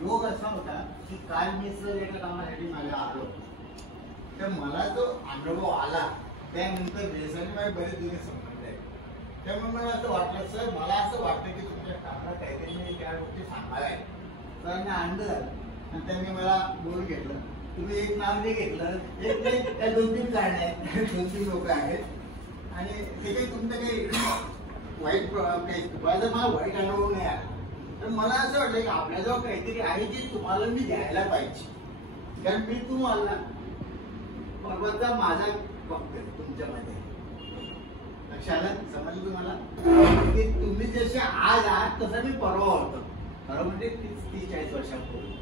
योग असा होता की काल मी सर एका कामासाठी माझ्या आलो, तर मला जो अनुभव आला त्यानंतर भेसळने माझे बरेच जुने संबंध आहेत. त्यामुळे मला असं वाटलं सर, मला असं वाटतं की तुमच्या कामाला काहीतरी मी त्या गोष्टी सांगाव्या. सरांना आनंद झाला आणि त्यांनी मला बोलून घेतलं. तुम्ही एक नाव नाही घेतलं, एक नाही त्या 2-3 कारण आहेत, 2-3 लोक आहेत आणि ते काही तुमचं काही वाईट काही माझा मला वाईट अनुभव नाही आला. तर मला असं वाटलं की आपल्याजवळ काहीतरी आहे जे तुम्हाला मी द्यायला पाहिजे. कारण मी तुम्हाला परवाचा माझा बघतोय तुमच्यामध्ये, लक्षात समजलं तुम्हाला की तुम्ही जसे आज आहात तसं मी परवा होतो. खरं म्हणजे 30-40 वर्षापूर्वी.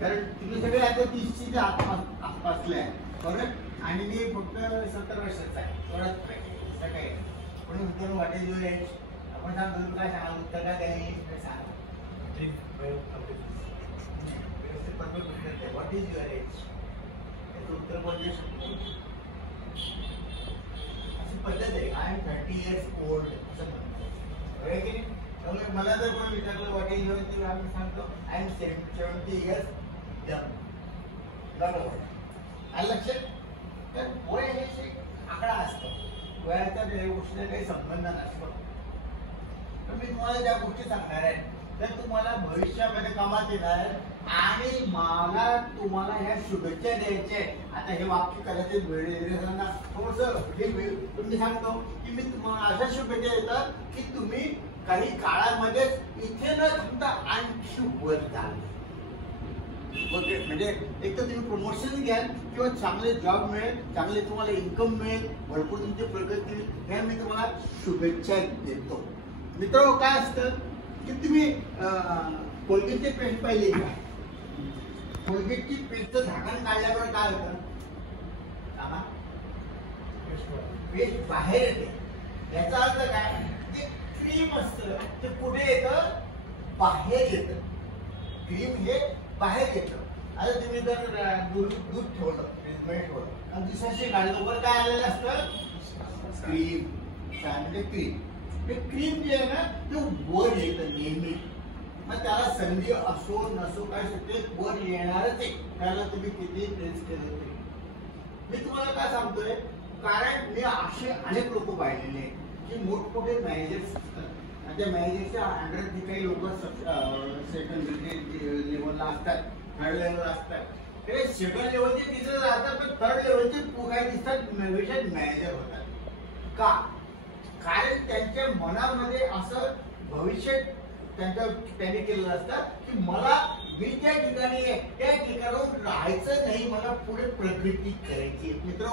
कारण तुम्ही सगळे आता 30च्या आसपासले आहे बरोबर, आणि मी फक्त 70 वर्षाचा आहे. थोडाच सगळे पण उत्तर वाटेल जो एज आपण सांगतो. तुम्ही काय सांगा उत्तर काय द्यायला व्हॉट इज युअर एज, याचं उत्तर बोलू शकतो. अशी पद्धत आहे. आय एम 30 years old असं म्हणतो की नाही. त्यामुळे मला जर कोणी विचारलं व्हॉट इज युअर, तर आम्ही सांगतो आय एम 70 years young. बरोबर आलं लक्षात. तर वय हे आकडा असतो, वयाचा त्या गोष्टीचा काही संबंध नसतो. तर मी तुम्हाला ज्या गोष्टी सांगणार आहे तर तुम्हाला भविष्यामध्ये कामात येणार आणि मला तुम्हाला ह्या शुभेच्छा द्यायच्या आहे. आता हे वाक्य करायचे वेळेना थोडंसं पण मी सांगतो की मी तुम्हाला अशा शुभेच्छा देतात की तुम्ही काही काळामध्ये इथे न थांबता आणखी वर जाल. म्हणजे एक तर तुम्ही प्रमोशन घ्याल किंवा चांगले जॉब मिळेल, चांगले तुम्हाला इन्कम मिळेल, भरपूर तुमची प्रगती होईल. ह्या मी तुम्हाला शुभेच्छा देतो. मित्र काय असतं की तुम्ही कोलगेटची पेस्ट पाहिली का? कोलगेटची पेस्टचं झाकण काढल्यावर काय होतं? पेस्ट बाहेर येते. याचा अर्थ काय? जे क्रीम असतं ते कुठे येतं? बाहेर येतं. क्रीम हे बाहेर येतं. आता तुम्ही जर दूध ठेवलं, फ्रीजमध्ये ठेवलं आणि दुसऱ्याशी काढलं वर काय आलेलं असतं? क्रीम. म्हणजे क्रीम. ते क्रीम जे आहे ना ते वर येतं नेहमी. मग त्याला संधी असो नसो काय ते वर येणारच आहे. त्याला तुम्ही किती प्रेस केलं तरी. मी तुम्हाला काय सांगतोय, कारण मी असे अनेक लोक पाहिलेले की मोठमोठे मॅनेजर्स असतात आणि त्या मॅनेजरच्या अंडर जे काही लोक सेकंड लेवलला असतात, थर्ड लेवल असतात, ते सेकंड लेवलचे टीचर राहतात पण थर्ड लेवलचे काय दिसतात मॅनेजर होतात. का? कारण त्यांच्या मनामध्ये असं भविष्य त्यांनी केलेलं असतं की मला मी त्या ठिकाणी त्या ठिकाणाहून राहायचं नाही, मला पुढे प्रगती करायची. मित्र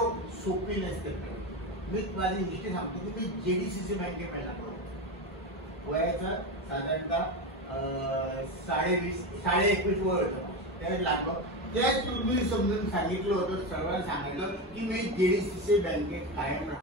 सोपी नसते. मी माझी दृष्टी सांगतो की मी JDCC बँकेत लागलो. वयाचं साधारणतः 20-21 वय होतं त्यावेळेस लागलो. त्याच मी समजून सांगितलं होतं, सर्वांना सांगितलं की मी JDCC बँकेत कायम